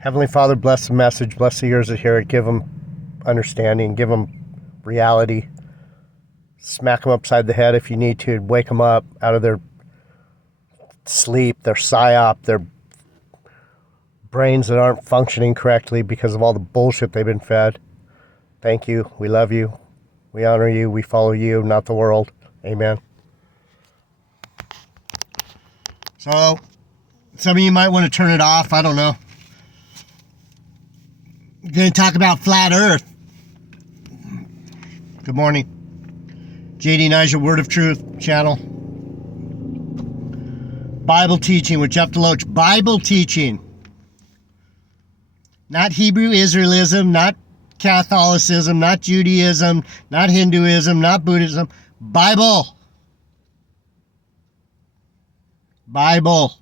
Heavenly Father, bless the message, bless the ears that hear it, give them understanding, give them reality. Smack them upside the head if you need to, wake them up out of their sleep, their psyop, their brains that aren't functioning correctly because of all the bullshit they've been fed. Thank you. We love you. We honor you. We follow you, not the world. Amen. So, some of you might want to turn it off. I don't know. I'm going to talk about flat earth. Good morning. JD Nigel, Word of Truth channel. Bible teaching with Jeff Deloach. Bible teaching. Not Hebrew Israelism, not Catholicism, not Judaism, not Hinduism, not Buddhism. Bible. Bible.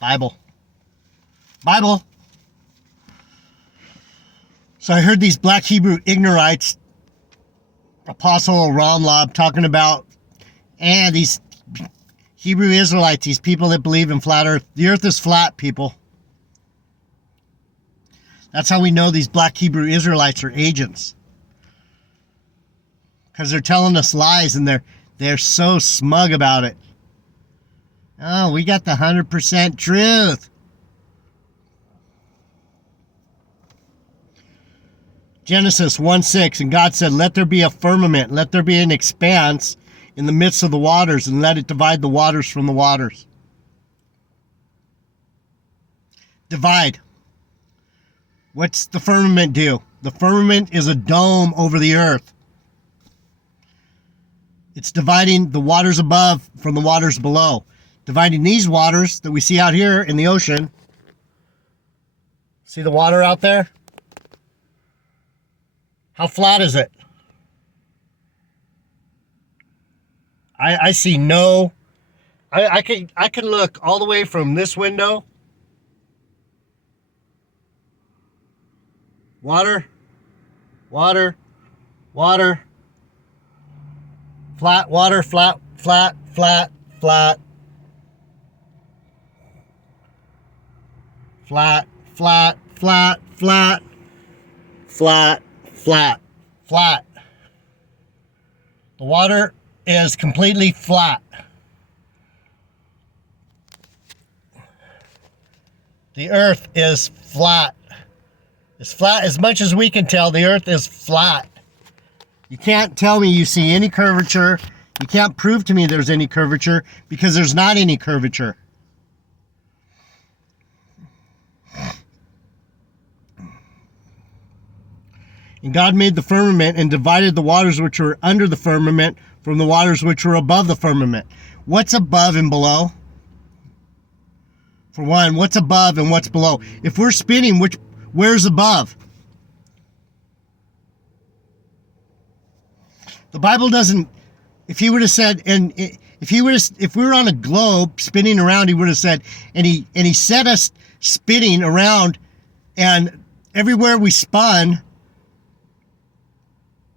Bible. Bible. So I heard these black Hebrew ignorants, Apostle Ramlab, talking about these Hebrew Israelites, these people that believe in flat earth. The earth is flat, people. That's how we know these black Hebrew Israelites are agents. Because they're telling us lies and they're so smug about it. Oh, we got the 100% truth. Genesis 1:6, and God said, let there be a firmament, let there be an expanse in the midst of the waters, and let it divide the waters from the waters. Divide. What's the firmament do? The firmament is a dome over the earth. It's dividing the waters above from the waters below. Dividing these waters that we see out here in the ocean. See the water out there? How flat is it? I see no. I can look all the way from this window. Water, water, water. Flat water, flat, flat, flat, flat. Flat, flat, flat, flat, flat, flat, flat. The water is completely flat. The earth is flat. It's flat as much as we can tell. The earth is flat. You can't tell me you see any curvature. You can't prove to me there's any curvature because there's not any curvature. And God made the firmament and divided the waters which were under the firmament from the waters which were above the firmament. What's above and below? For one, what's above and what's below? If we're spinning, where's above? The Bible doesn't. If he would have said, and if we were on a globe spinning around, he would have said, and he set us spinning around, and everywhere we spun,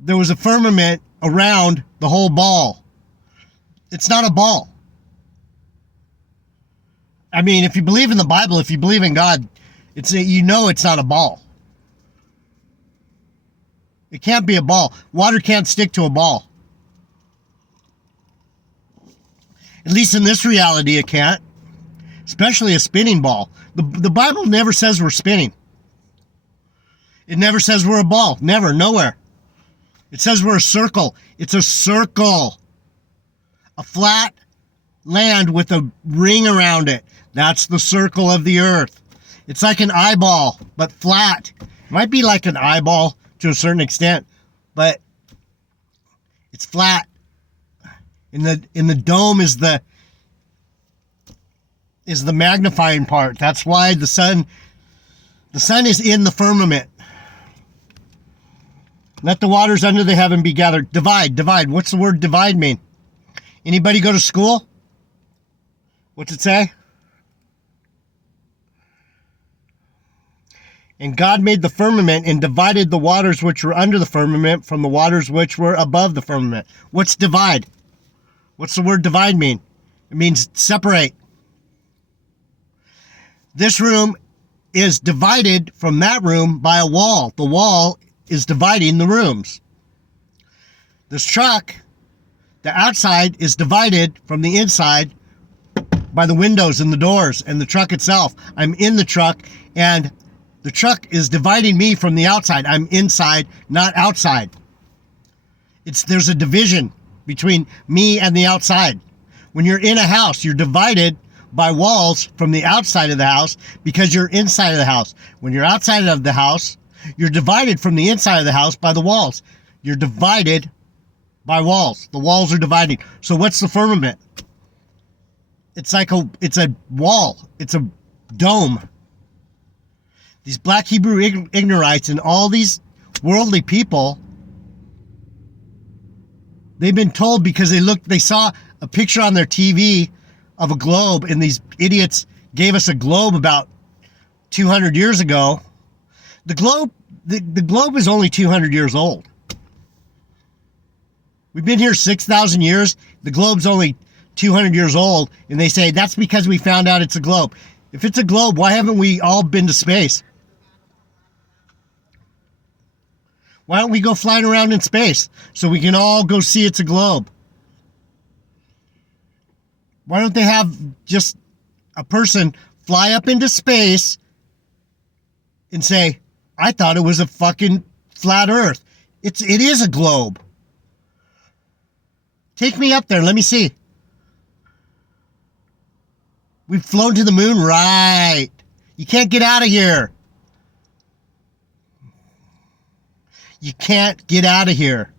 there was a firmament around the whole ball. It's not a ball. I mean, if you believe in the Bible, if you believe in God, it's not a ball. It can't be a ball. Water can't stick to a ball. At least in this reality, it can't. Especially a spinning ball. The Bible never says we're spinning. It never says we're a ball. Never, nowhere. It says we're a circle. It's a circle. A flat land with a ring around it. That's the circle of the earth. It's like an eyeball, but flat. It might be like an eyeball to a certain extent, but it's flat. In the dome is the magnifying part. That's why the sun is in the firmament. Let the waters under the heaven be gathered. Divide, divide. What's the word divide mean? Anybody go to school? What's it say? And God made the firmament and divided the waters which were under the firmament from the waters which were above the firmament. What's divide? What's the word divide mean? It means separate. This room is divided from that room by a wall. The wall is dividing the rooms. This truck, the outside is divided from the inside by the windows and the doors and the truck itself. I'm in the truck, and the truck is dividing me from the outside. I'm inside, not outside. There's a division between me and the outside. When you're in a house, you're divided by walls from the outside of the house because you're inside of the house. When you're outside of the house, you're divided from the inside of the house by the walls. You're divided by walls. The walls are dividing. So what's the firmament? It's a wall. It's a dome. These black Hebrew ignorants and all these worldly people, they've been told because they saw a picture on their TV of a globe, and these idiots gave us a globe about 200 years ago. The globe is only 200 years old. We've been here 6,000 years. The globe's only 200 years old, and they say that's because we found out it's a globe. If it's a globe, why haven't we all been to space? Why don't we go flying around in space so we can all go see it's a globe? Why don't they have just a person fly up into space and say, I thought it was a fucking flat earth. It is a globe. Take me up there. Let me see. We've flown to the moon, right? You can't get out of here. You can't get out of here.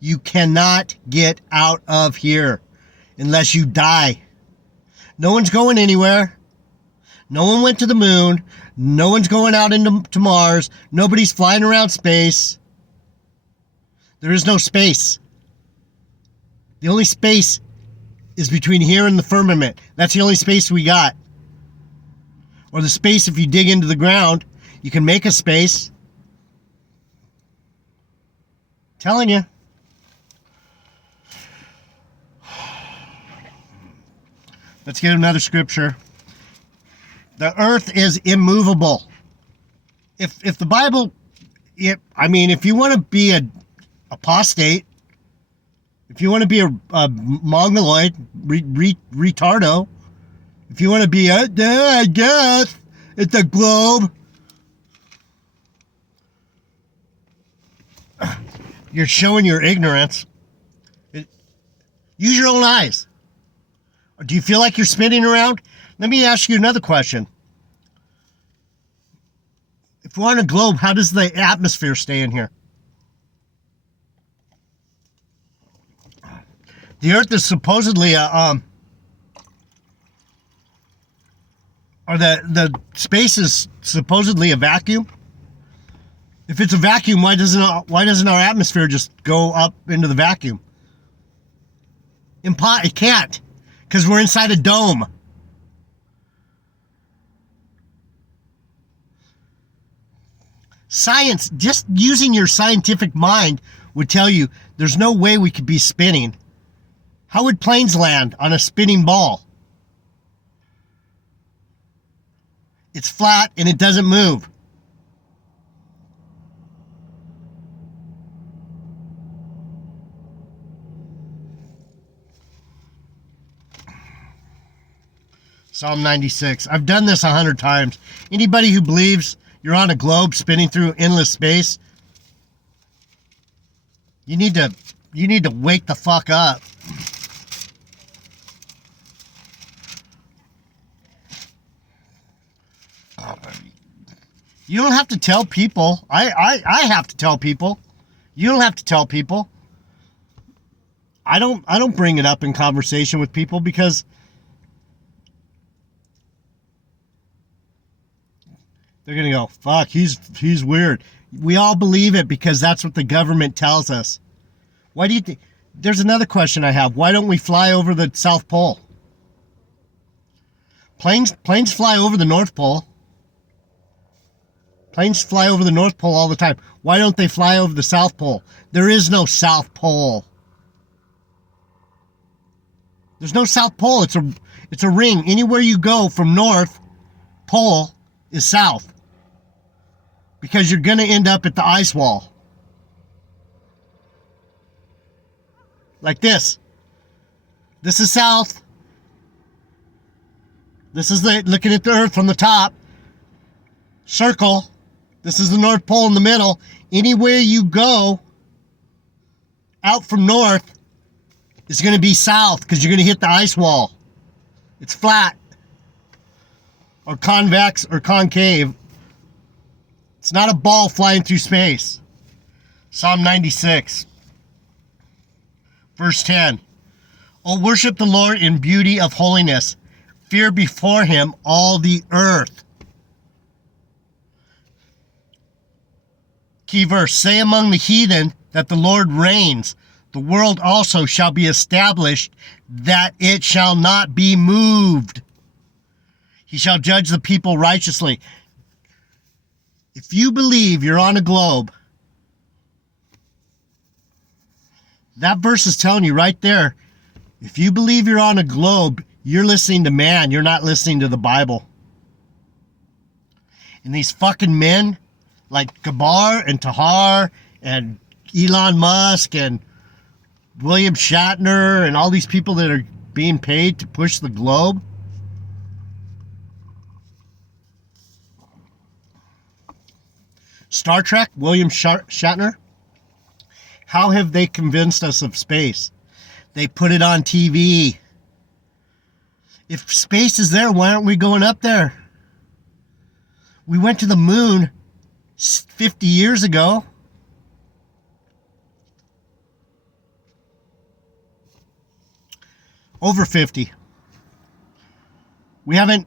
You cannot get out of here unless you die. No one's going anywhere. No one went to the moon. No one's going out into Mars. Nobody's flying around space. There is no space. The only space is between here and the firmament. That's the only space we got. Or the space, if you dig into the ground, you can make a space. Telling you. Let's get another scripture. The earth is immovable. If the Bible, if you want to be a apostate, if you want to be a mongoloid, retardo, if you want to be I guess it's a globe, you're showing your ignorance. Use your own eyes. Do you feel like you're spinning around? Let me ask you another question. If we're on a globe, how does the atmosphere stay in here? The earth is supposedly or the space is supposedly a vacuum. If it's a vacuum, why doesn't our atmosphere just go up into the vacuum? It can't, because we're inside a dome. Science, just using your scientific mind, would tell you there's no way we could be spinning. How would planes land on a spinning ball? It's flat and it doesn't move. Psalm 96. I've done this 100 times. Anybody who believes you're on a globe spinning through endless space, you need to wake the fuck up. You don't have to tell people. I have to tell people. You don't have to tell people. I don't bring it up in conversation with people because they're going to go, fuck, he's weird. We all believe it because that's what the government tells us. Why do you think? There's another question I have. Why don't we fly over the South Pole? Planes fly over the North Pole. Planes fly over the North Pole all the time. Why don't they fly over the South Pole? There is no South Pole. There's no South Pole. It's a ring. Anywhere you go from North Pole is South. Because you're going to end up at the ice wall. Like this. This is South. This is looking at the Earth from the top. Circle. This is the North Pole in the middle. Anywhere you go out from North is going to be South because you're going to hit the ice wall. It's flat. Or convex or concave. It's not a ball flying through space. Psalm 96. Verse 10. Oh, worship the Lord in beauty of holiness. Fear before him all the earth. Key verse. Say among the heathen that the Lord reigns. The world also shall be established, that it shall not be moved. He shall judge the people righteously. If you believe you're on a globe, that verse is telling you right there, if you believe you're on a globe, you're listening to man, you're not listening to the Bible. And these fucking men, like Gabar and Tahar and Elon Musk and William Shatner and all these people that are being paid to push the globe, Star Trek, William Shatner, how have they convinced us of space? They put it on TV. If space is there, why aren't we going up there? We went to the moon 50 years ago. Over 50. We haven't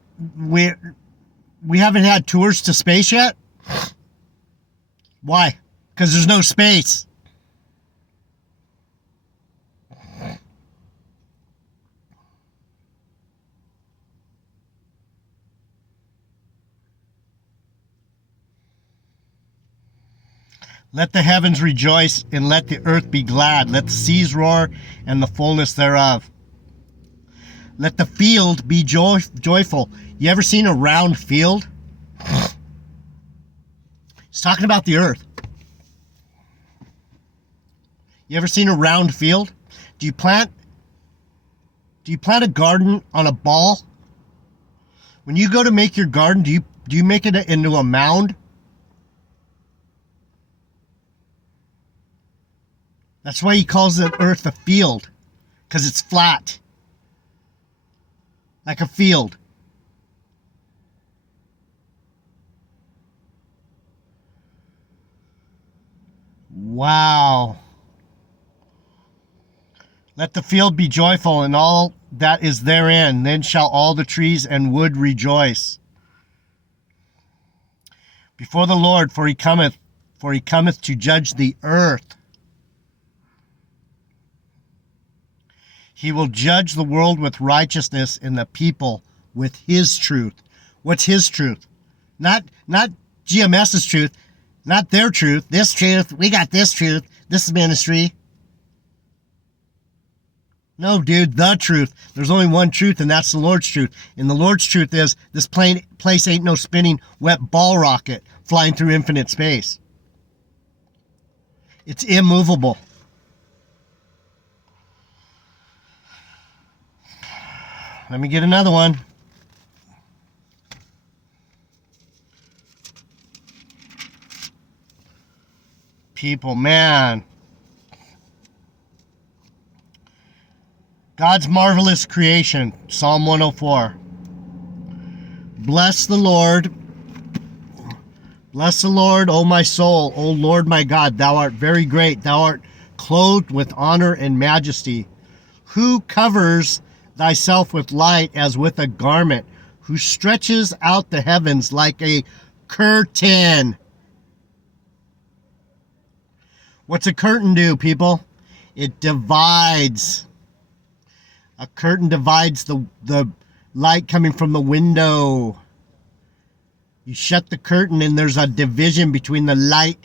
had tours to space yet. Why? Because there's no space. Let the heavens rejoice and let the earth be glad. Let the seas roar and the fullness thereof. Let the field be joyful. You ever seen a round field? He's talking about the earth. You ever seen a round field? Do you plant a garden on a ball? When you go to make your garden, do you make it into a mound? That's why he calls the earth a field, because it's flat. Like a field. Wow. Let the field be joyful and all that is therein. Then shall all the trees and wood rejoice before the Lord, for he cometh to judge the earth. He will judge the world with righteousness and the people with his truth. What's his truth? Not GMS's truth, not their truth. This truth, we got this truth. This is ministry. No, dude, the truth. There's only one truth, and that's the Lord's truth. And the Lord's truth is this place ain't no spinning wet ball rocket flying through infinite space. It's immovable. Let me get another one. People, man. God's marvelous creation, Psalm 104. Bless the Lord. Bless the Lord, O my soul. O Lord my God, thou art very great. Thou art clothed with honor and majesty. Who covers thyself with light as with a garment, who stretches out the heavens like a curtain. What's a curtain do, people? It divides. A curtain divides the light coming from the window. You shut the curtain and there's a division between the light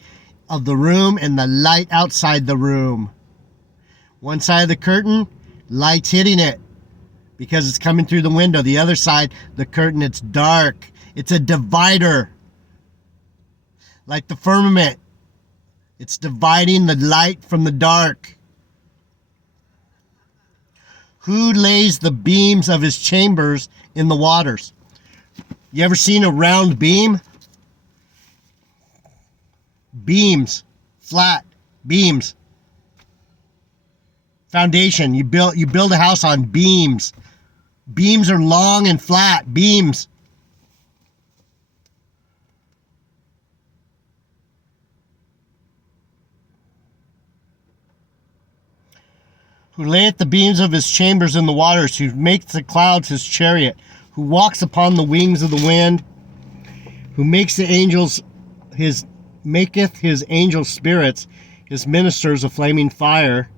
of the room and the light outside the room. One side of the curtain, light's hitting it. because it's coming through the window. The other side, the curtain, it's dark. It's a divider. Like the firmament. It's dividing the light from the dark. Who lays the beams of his chambers in the waters? You ever seen a round beam? Beams. Flat. Beams. Foundation. You build a house on beams. Beams are long and flat. Beams. Who layeth the beams of his chambers in the waters, who makes the clouds his chariot, who walks upon the wings of the wind, who maketh his angels spirits, his ministers a flaming fire,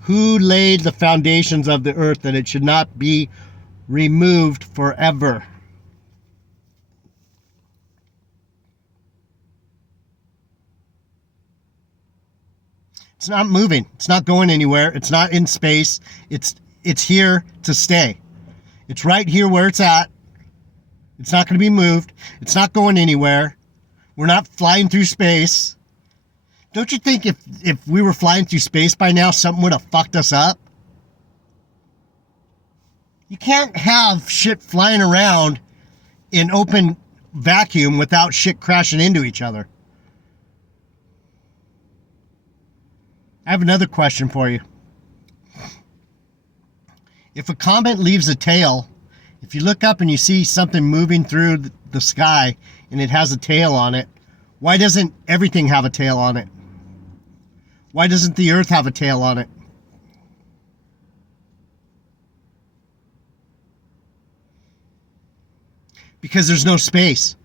who laid the foundations of the earth that it should not be removed forever. It's not moving. It's not going anywhere. It's not in space. It's here to stay. It's right here where it's at. It's not going to be moved. It's not going anywhere. We're not flying through space. Don't you think if we were flying through space by now, something would have fucked us up? You can't have shit flying around in open vacuum without shit crashing into each other. I have another question for you. If a comet leaves a tail, if you look up and you see something moving through the sky and it has a tail on it, why doesn't everything have a tail on it? Why doesn't the earth have a tail on it? Because there's no space.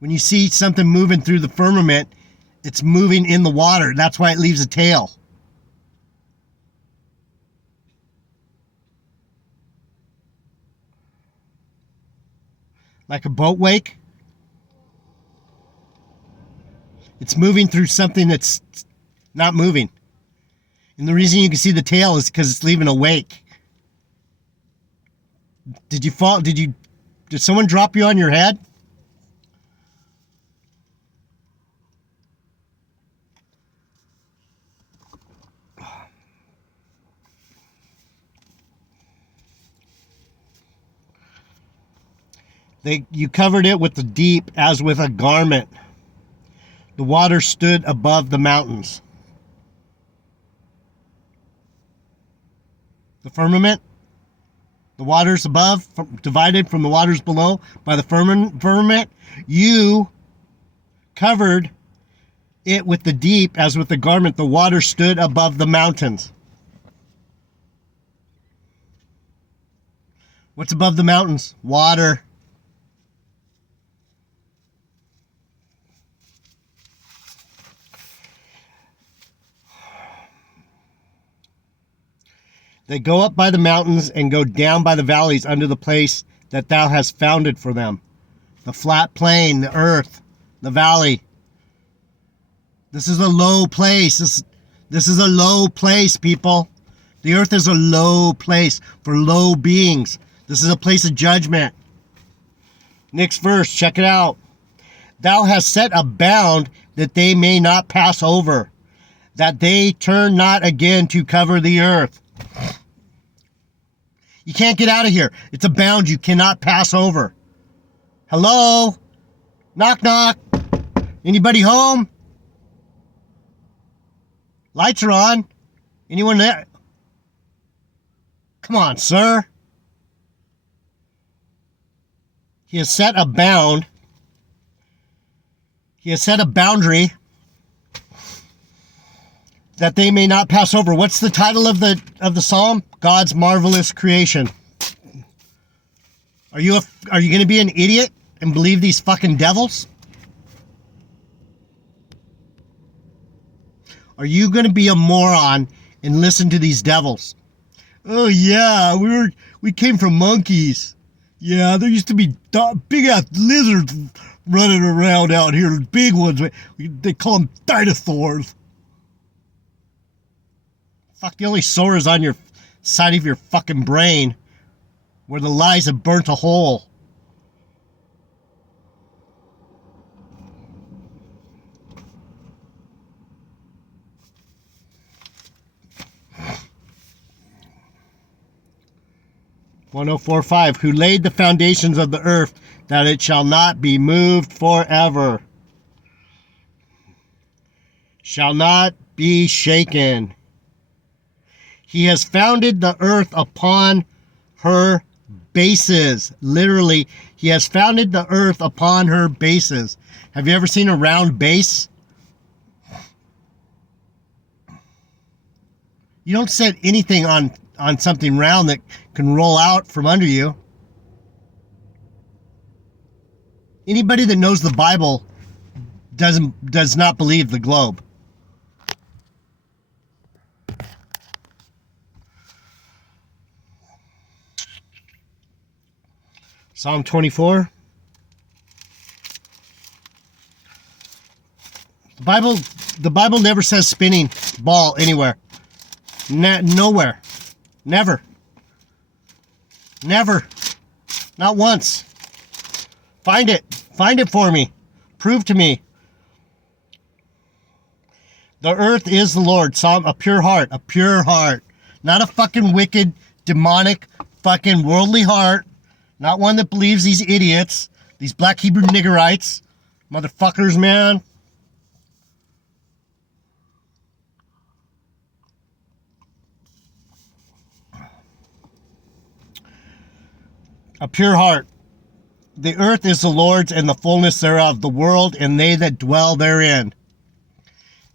When you see something moving through the firmament, it's moving in the water. That's why it leaves a tail. Like a boat wake. It's moving through something that's not moving. And the reason you can see the tail is because it's leaving a wake. Did you fall? Did someone drop you on your head? You covered it with the deep as with a garment. The water stood above the mountains. The firmament, the waters above, divided from the waters below by the firmament. You covered it with the deep as with a garment. The water stood above the mountains. What's above the mountains? Water. They go up by the mountains and go down by the valleys under the place that thou hast founded for them. The flat plain, the earth, the valley. This is a low place. This is a low place, people. The earth is a low place for low beings. This is a place of judgment. Next verse, check it out. Thou hast set a bound that they may not pass over, that they turn not again to cover the earth. You can't get out of here. It's a bound you cannot pass over. Hello? Knock, knock. Anybody home? Lights are on. Anyone there? Come on, sir. He has set a bound. He has set a boundary that they may not pass over. What's the title of the psalm? God's marvelous creation. Are you going to be an idiot and believe these fucking devils? Are you going to be a moron and listen to these devils? Oh yeah, we came from monkeys. Yeah, there used to be big ass lizards running around out here, big ones. They call them dinosaurs. Fuck, the only sores on your side of your fucking brain where the lies have burnt a hole. (1045) Who laid the foundations of the earth, that it shall not be moved forever. Shall not be shaken. He has founded the earth upon her bases. Literally, he has founded the earth upon her bases. Have you ever seen a round base? You don't set anything on something round that can roll out from under you. Anybody that knows the Bible does not believe the globe. Psalm 24. The Bible never says spinning ball anywhere. Nowhere. Never. Never. Not once. Find it. Find it for me. Prove to me. The earth is the Lord. A pure heart. A pure heart. Not a fucking wicked, demonic, fucking worldly heart. Not one that believes these idiots. These black Hebrew niggerites. Motherfuckers, man. A pure heart. The earth is the Lord's and the fullness thereof, the world and they that dwell therein.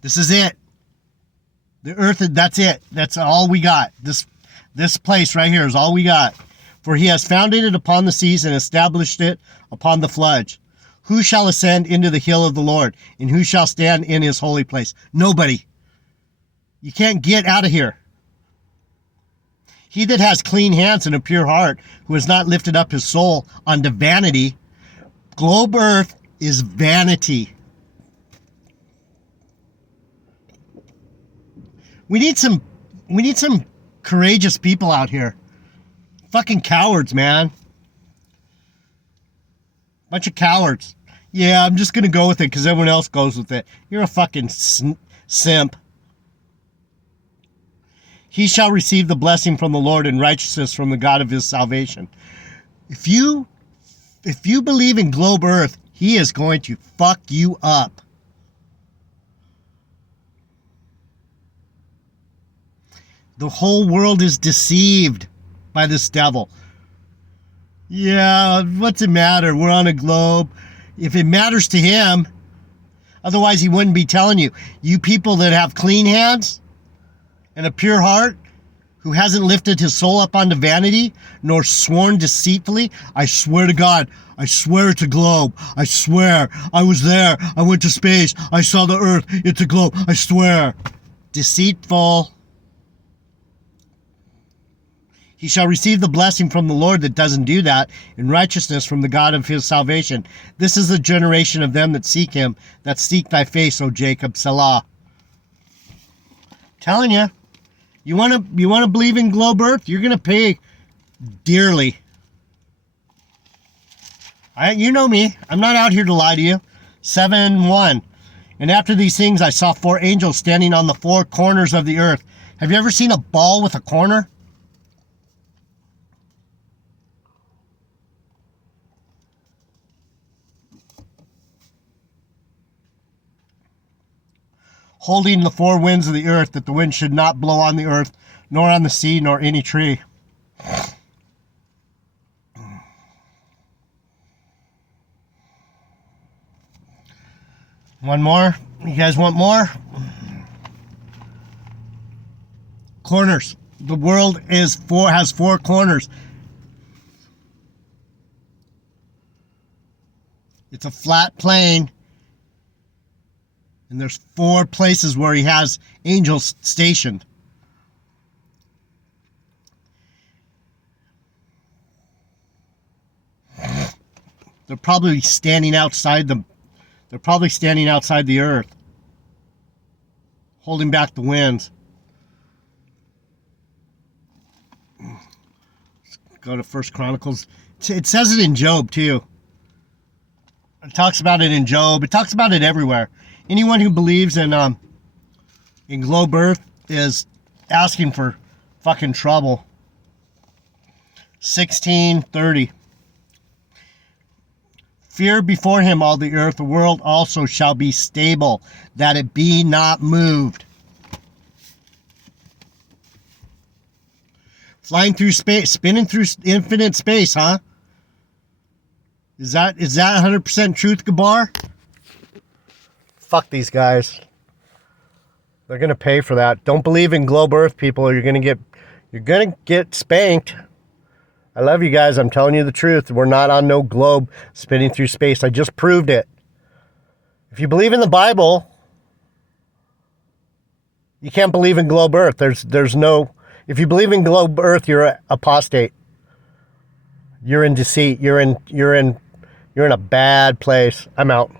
This is it. The earth, that's it. That's all we got. This place right here is all we got. For he has founded it upon the seas and established it upon the floods. Who shall ascend into the hill of the Lord? And who shall stand in his holy place? Nobody. You can't get out of here. He that has clean hands and a pure heart, who has not lifted up his soul unto vanity. Globe earth is vanity. We need some courageous people out here. Fucking cowards, man. Bunch of cowards. Yeah, I'm just gonna go with it because everyone else goes with it. You're a fucking simp. He shall receive the blessing from the Lord and righteousness from the God of his salvation. If you believe in globe earth, he is going to fuck you up. The whole world is deceived by this devil. Yeah, what's it matter? We're on a globe. If it matters to him, otherwise he wouldn't be telling you. You people that have clean hands and a pure heart, who hasn't lifted his soul up onto vanity, nor sworn deceitfully, I swear to God, I swear it's a globe. I swear, I was there. I went to space. I saw the earth. It's a globe. I swear. Deceitful. He shall receive the blessing from the Lord that doesn't do that, in righteousness from the God of his salvation. This is the generation of them that seek him, that seek thy face, O Jacob, Selah. Telling you, you want to believe in globe earth, you're going to pay dearly. You know me. I'm not out here to lie to you. 7:1. And after these things I saw 4 angels standing on the 4 corners of the earth. Have you ever seen a ball with a corner? Holding the 4 winds of the earth, that the wind should not blow on the earth, nor on the sea, nor any tree. One more? You guys want more? Corners. The world has 4 corners. It's a flat plane. And there's 4 places where he has angels stationed. They're probably standing outside the earth, holding back the winds. Go to First Chronicles. It says it in Job too. It talks about it in Job. It talks about it everywhere. Anyone who believes in globe earth is asking for fucking trouble. 16:30. Fear before him all the earth, the world also shall be stable, that it be not moved. Flying through space, spinning through infinite space, huh? Is that 100% truth, Gabar? Fuck these guys. They're gonna pay for that. Don't believe in globe earth, people, or you're gonna get spanked. I love you guys. I'm telling you the truth. We're not on no globe spinning through space. I just proved it. If you believe in the Bible, you can't believe in globe earth. There's no. If you believe in globe earth, you're an apostate. You're in deceit. You're in a bad place. I'm out.